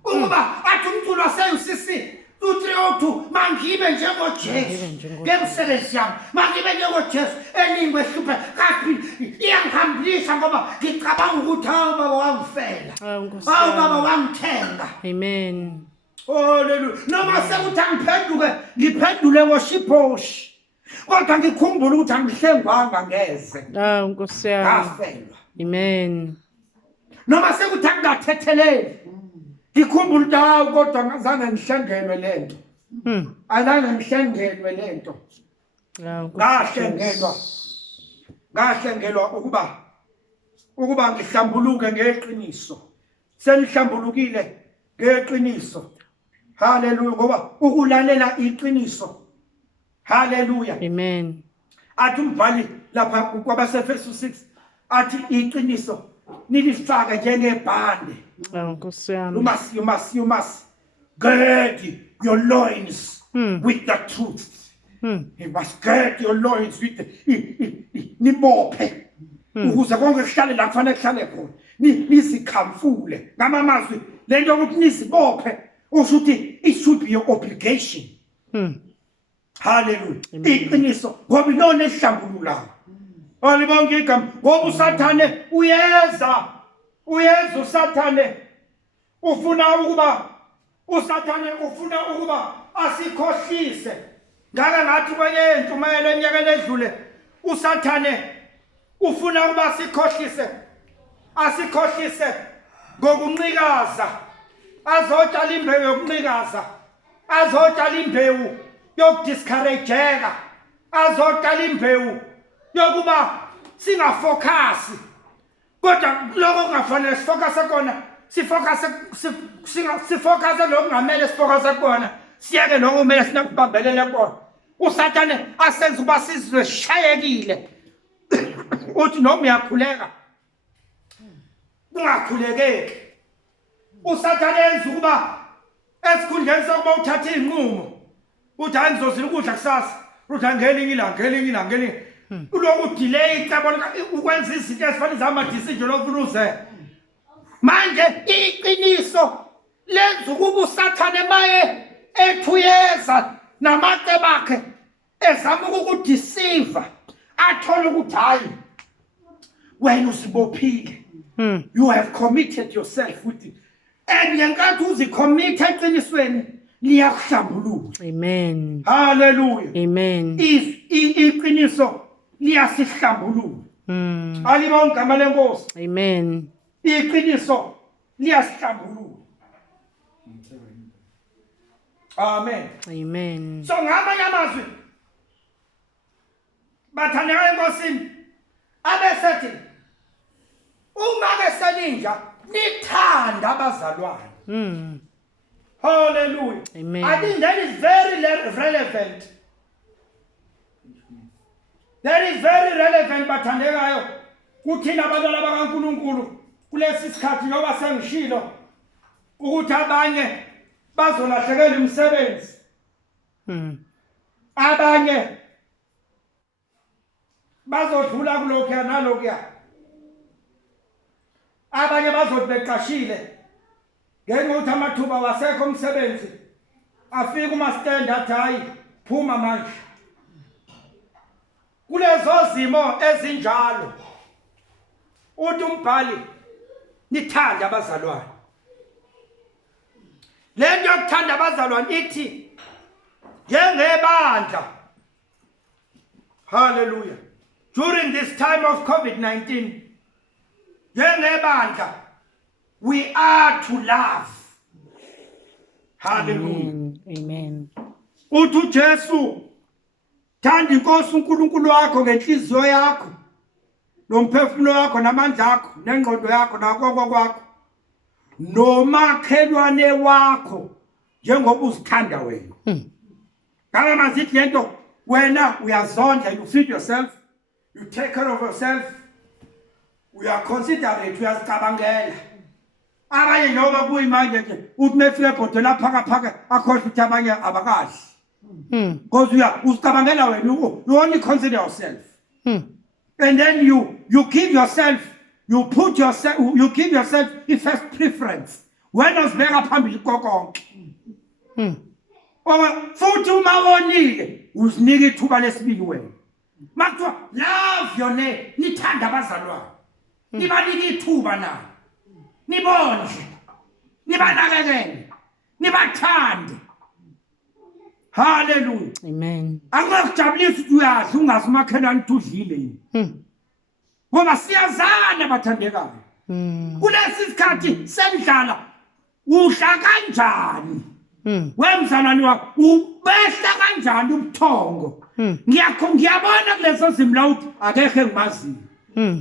ukuba athi umculo waseyusisi 232 mangibe njengoJesu ngemsebenzi yami mangibe njengoJesu eningwehluphe kaphili iyangihamblisha ngoba ngicabanga ukuthi hawu baba wangifela hawu baba wangithenga. Amen. Hallelujah. Noma sekuthi ngiphendule ngoshiposhi kodwa ngikhumbula ukuthi angihlengwanga ngeze Nkosi yami. ngafelwa. Amen. Noma sekuthi angathetheleli ngikhumbula ukuthi hawu kodwa ngazange ngihlengelwe lento azange ngihlengelwe lento ngahlengelwa ukuba ngihlambuluke ngeqiniso senihlambulukile ngeqiniso. Hallelujah ngoba ukulalela iqiniso. Hallelujah. Amen. Athi umbhali lapha kwabaseFesu 6 athi iqiniso nilifaka njengebhande. Nkosi yami. You must gird your loins with the truth. You must gird your loins with nibophe ukuze konke kuhlale la kufanele kuhlale khona nizikhamfule ngamamazwi lento ukuthi nizibophe usho ukuthi it should be your obligation. Hallelujah. Iqiniso ngoba ilona esihlambululayo. Alibonke igama ngoba uSathane uyeza uSathane ufuna ukuba asikhohlise ngaka ngathi kwenye intshumayelo enyakeni edlule uSathane ufuna ukuba asikhohlise ngokuncikaza azotshala imbewu yokuncikaza azotshala imbewu yokudiscourageka azotshala imbewu yokuba singafocus kodwa lokho kungafanele sifocus kona sifocus lokho ngamele sifocus kona siyeke lokho kumele sinakubambelele kona. uSathane asenza uba sizwe shayekile uthi noma uyakhuleka ungakhulekeki. uSathane enza ukuba esikhundleni sokuba uthathe izinqumo uthi hayi ngizozila ukudla kusasa uthi ngelinye ilanga uloku delay icebo ukwenza izinto ezifana zamadecision okuruze manje iqiniso lenza ukuba uSathane maye ethuyeza namacebo akhe ezama ukukudeceive athola ukuthi hayi wena usibophile you have committed yourself with it and yenkathi uzicommit eqinisweni liyakuhlambulula. Amen. Hallelujah. Amen. Iqiniso liyasihlambulula. Alibonke igama lenkosi. Amen. Iqiniso liyasihlambulula. Amen. Amen. So ngamanye amazwi bathandeka enkosini abesethi uma ke seninja nithanda abazalwane. Hallelujah. Amen. I think that is very relevant. That is very relevant bathandekayo kuthina abantwana bakaNkulunkulu kulesi sikhathi ngoba sengishilo ukuthi abanye bazolahlekela umsebenzi. Abanye bazodlula kulokho nalokho. Abanye bazothi beqashile ngenxa ukuthi amathuba wasekho umsebenzi. Afika uma stand athi hayi phuma manje. Kulezo zimo ezinjalo uthi umbhali nithande abazalwane. Lento yokuthanda abazalwane ithi njengebandla. Hallelujah. During this time of COVID-19, njengebandla, we are to love. Hallelujah. Amen. Uthi uJesu thanda inkosi uNkulunkulu wakho ngenhliziyo yakho, nomphefumulo wakho namandla akho, nengqondo yakho nakho kwakho, nomakhelwane wakho njengoba uzithanda wena. Ngaba mazithi lento wena uyazondla, you feed yourself, you take care of yourself, we are considerate, uyazicabangela. Abanye noma kuyimanje nje uthi mefike ebhodwe lapha phaka akhohle ukuthi abanye abakazi. Because uzicabangela wena, you only consider yourself. And then you give yourself, you give yourself the first preference. Wena uzibeka phambili konke. Futhi uma wonile uzinika ithuba lesibili wena. Makuthiwa love your neighbor, nithanda abazalwane. Nibanike ithuba na. Nibondle. Nibanakekele. Nibathande. Hallelujah. Amen. Angakujabulisa ukuthi uyadla ungazi umakhelwane udlile yini. Ngoba siyazana bathandekayo. Kulesi sikhathi sendlala udla kanjani? Wemzalwane wakho ubehla kanjani ubuthongo? Ngiyabona kulezo zimla ukuthi akekho engimaziyo.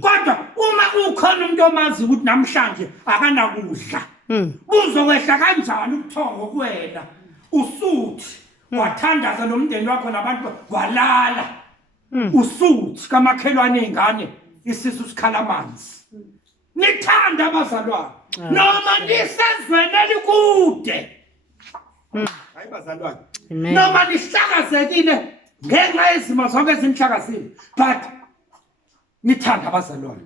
Kodwa uma ukhona umuntu omazi ukuthi namhlanje akanakudla, uzokwehla kanjani ubuthongo kuwena? Usuthi wathandaza nomndeni wakho nabantu walala. Usuthi kamakhelwane ezingane isisu sikhala amanzi. Nithanda abazalwane noma nisezweni elikude. Hayi bazalwane. Noma nihlakazekile ngenxa yezimo zonke ezinhlakazile, but nithanda abazalwane.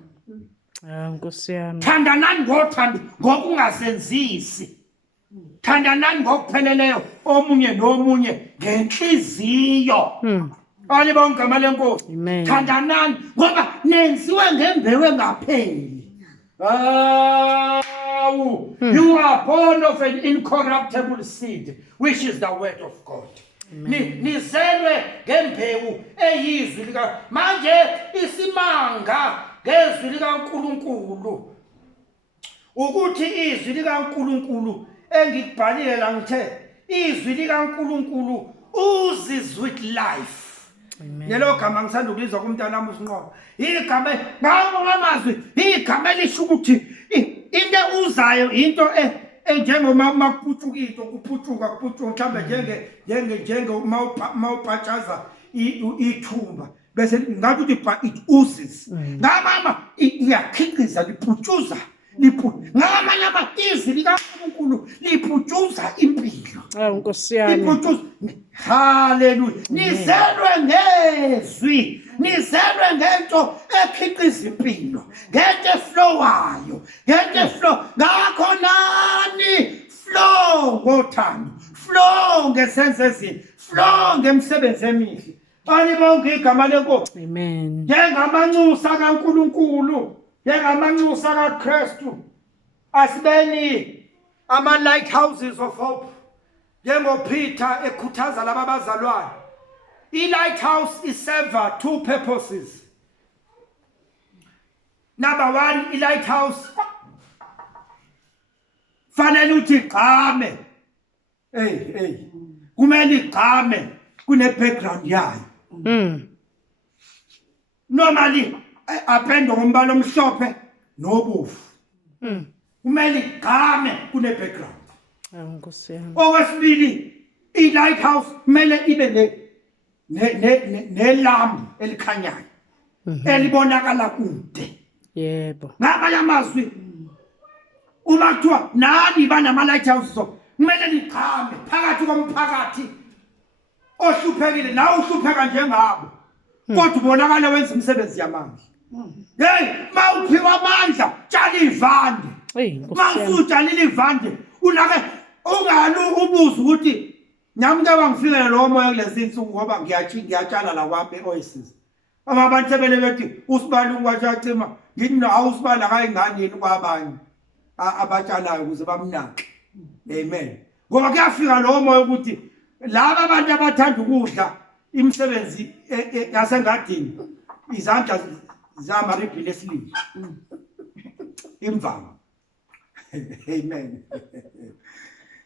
Nkosi yami. Thandanani ngothando ngokungazenzisi. Thandanani ngokupheleleyo omunye nomunye ngenhliziyo. Bani bonke ngama lenkosi. Thandanani ngoba nenziwe ngembewu engapheli. You are born of an incorruptible seed, which is the word of God. Nizelwe ngembewu eyizwi lika manje isimanga ngezwi likaNkulunkulu. Ukuthi izwi likaNkulunkulu engikubhalile la ngithe izwi likaNkulunkulu oozes with life. Lelo gama ngisanda ukulizwa kumntana wami usinqobo. Igama ngawo ngamazwi, igama elisho ukuthi into uzayo into njengoma makuphuthukile kuphuthuma mhlambe mawubhatshaza ithumba bese ngathi ukuthi it oozes. Ngamama iyakhiqiza liphutshuza ngamanye izwi likaNkulunkulu liphutshuza impilo. Nkosi yami. Hallelujah. Nizelwe ngezwi, nizelwe ngento ekhiqiza impilo, ngento eflowayo, ngento eflow. Ngakho nani flow ngothando, flow ngesenzezini, flow ngemsebenzi emihle. Bani bonke igama lenkosi. Amen. Njengamanxusa kaNkulunkulu, njengamanxusa kaKristu, asibeni ama lighthouses of hope. NjengoPeter ekhuthaza laba bazalwane. I-lighthouse iserve two purposes. Number one, i-lighthouse fanele uthi igqame. Kumele igqame kune-background yayo. Normally apendwe ngombala omhlophe nobovu. Kumele igqame kune-background. Okwesibili, i-lighthouse kumele ibe nelambu elikhanyayo elibonakala kude. Yebo. Ngamanye amazwi uma kuthiwa nani banama-lighthouses kumele niqhambe phakathi komphakathi ohluphekile nawe uhlupheka njengabo kodwa ubonakala wenza umsebenzi yamandla hey mawuphiwa amandla tshala ivande mawusutshalile ivande unake ungalu ubuza ukuthi nami ke bangifikele lo moya kulezi insuku ngoba ngiyatshala la kwami Oasis abantu sebele bethi usibali ukwashacima ngithi no awusibala kayingane yini kwabanye abatshalayo ukuze bamnake amen ngoba kuyafika lo moya ukuthi laba abantu abathanda ukudla imisebenzi yasengadini izandla zamaribhile esilile imvama amen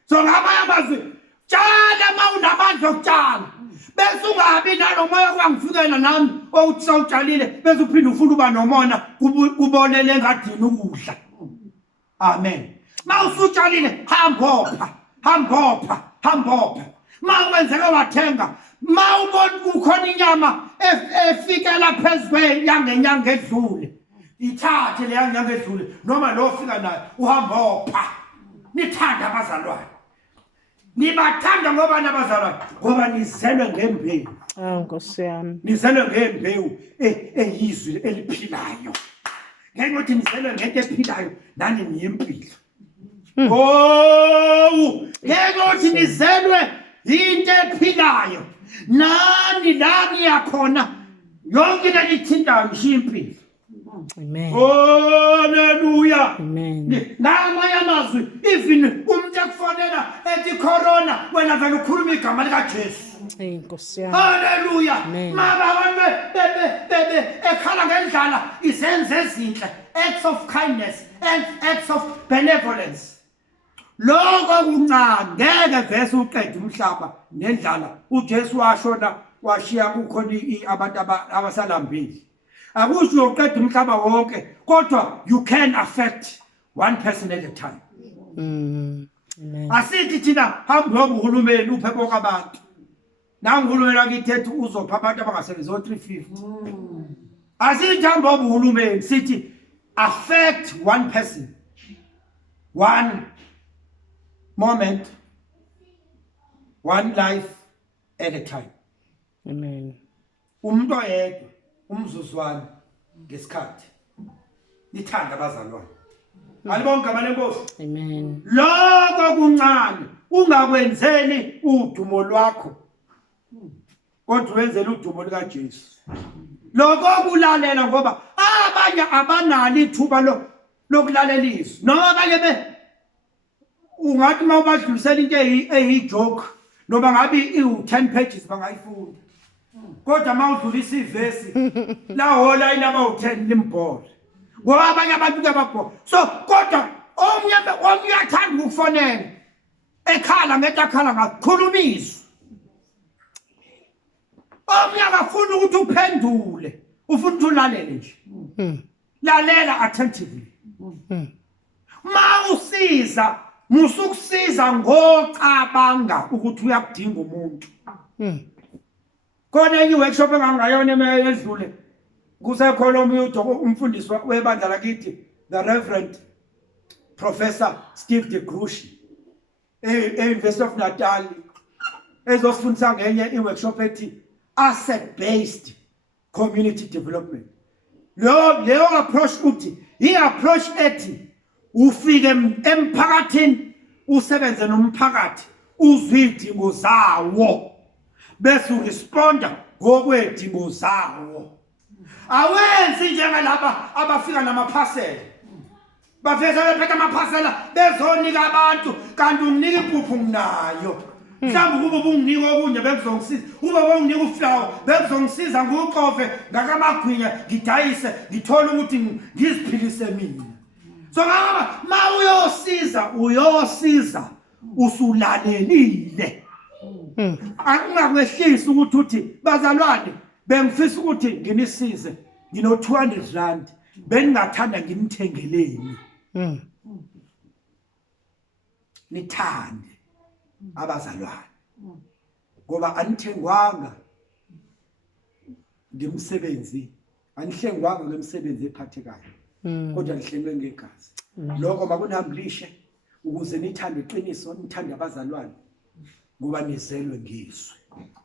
so ngamanye amazwi tshala mawunamandla okutshala bese ungabi nalomoya kwangifikela nami owuthi sawutshalile bese uphinde ufuna uba nomona kubonele engadini ukudla amen mawusutshalile hambopha mawenzeka wathenga mawubona kukhona inyama efikela phezulu yangenyanga edlule ithathe le yanyanga edlule noma lo fika nayo uhambopha nithanda abazalwane nibathanda ngoba nabazalwane ngoba nizelwe ngembewu Nkosi yami nizelwe ngembewu eyizwi eliphilayo ngenxa yokuthi nizelwe ngento ephilayo nani niyempilo ngenxa yokuthi nizelwe into ephilayo nani la niyakhona yonke into nithintayo ngishiya impilo amen haleluya amen ngamanye amazwi even umuntu ekufonela ethi corona wena vele ukhuluma igama likaJesu Nkosi yami haleluya mama bebe ekhala ngendlala izenze ezinhle acts of kindness and acts of benevolence lokho kuncane ngeke vese uqede umhlaba nendlala uJesu washona washiya kukhona abantu abasalambile akusho uyoqeda umhlaba wonke kodwa you can affect one person at a time amen asithi thina hamba uhulumeni uphe bonke abantu nangu uhulumeni akithethe uzopha abantu abangasebenzi o350 asithi hamba uhulumeni sithi affect one person one moment one life at a time amen umuntu oyedwa umzuzwana ngesikhathi nithanda abazalwane alibonke ngama lenkosi amen lokho kuncane ungakwenzeli udumo lwakho kodwa wenzele udumo lika Jesu lokho kulalela ngoba abanye abanalo ithuba lokulalela noma abanye ungathi mawubadlulisela into eyijoke noma ngabe i10 pages bangayifunda kodwa mawudlulisa ivesi la hola inaba u10 limbhole ngoba abanye abantu kuyababhola so kodwa omnye uyathanda ukufonela ekhala ngento akhala ngakhulumiswa omnye akafuni ukuthi uphendule ufuna ukuthi ulalele nje lalela attentively mawusiza musukusiza ngocabanga ukuthi uyakudinga umuntu khona enye workshop engangayona emedlule kusekhona umfundisi webandla lakithi the Reverend Professor Steve de Grushi University of Natal ezofundisa ngenye iworkshop ethi asset based community development leyo approach uthi approach ethi ufike emphakathini usebenze nomphakathi uzwe idingo zawo bese uresponda ngokwedingo zawo awenzi njengalaba abafika namaphasela bafeza bephethe amaphasela bezonika abantu kanti unnika impuphu nginayo mhlawumbe kube unginika okunye bekuzongisiza ube unginika uflower bekuzongisiza nguqofe ngakamagwinya ngidayise ngithola ukuthi ngiziphilise mina so ngaba uyosiza usulalelile akungakwehlisi ukuthi bazalwane bengifisa ukuthi nginisize ngino 200 rand beningathanda ngimthengeleni nithande abazalwane ngoba anithengwanga ngimsebenzi anihlengwanga ngemsebenzi ephathekayo kodwa nihlelwe ngegazi lokho makunihamblishe ukuze nithande iqiniso, nithande abazalwane, ngoba nizelwe ngizwe.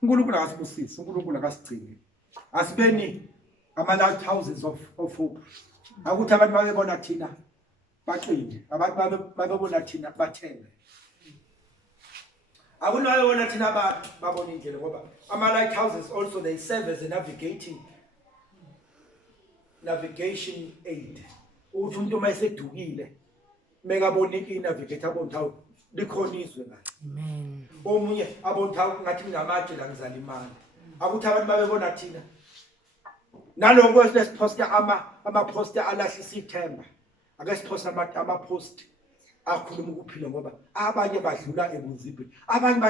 uNkulunkulu akasibusise, uNkulunkulu akasigcine. Asibeni ama-lighthouses of hope. Akuthi abantu babebona thina baqine, abantu babebona thina bathele. Akuthi babebona thina abantu babona indlela, ngoba ama-lighthouses also they serve as a navigation aid. Uthi umuntu uma esedukile mekabona i-navigate abona hawu likhona izwe la. Amen. Omunye abona hawu ngathi ngamatshe la ngizala imali. Akuthi abantu babebona thina naloko lesiphosta ama-poster alahlisa ithemba. Ake siphosta ama-post akhuluma ukuphila, ngoba abanye badlula ebunzimeni, abanye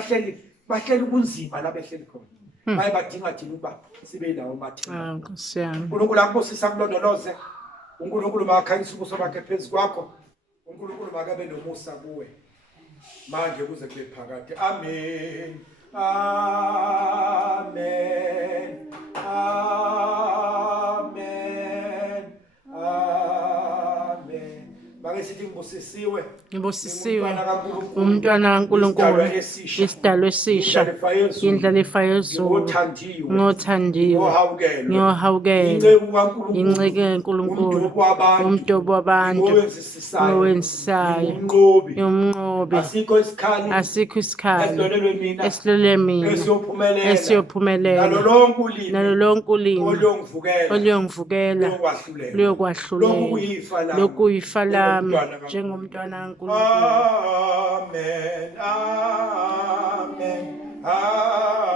bahleli kunzima la behleli khona. Baye badinga thina ukuba sibe nawo amathemba. Nkosi yami. uNkulunkulu akubusisa kulondoloze. uNkulunkulu makakhanyisa ubuso bakhe phezu kwakho. uNkulunkulu makabe nomusa kuwe manje kuze kube phakade. Amen. Amen. Amen. Amen. Bake sithi ngibusisiwe. Ngibusisiwe umntwana kaNkulunkulu, isidalwa esisha, indlela efa yezulu, ngothandiwe, ngiyohawukela, inceke kaNkulunkulu, umdobo wabantu, owenzisayo, yomnqobi, asikho isikhali esilole mina, esiyophumelela, nalo lonke ulimi oluyongivukela luyokwahlulela, lokuyifa lami njengomntwana kaNkulunkulu. Amen. Amen. Amen.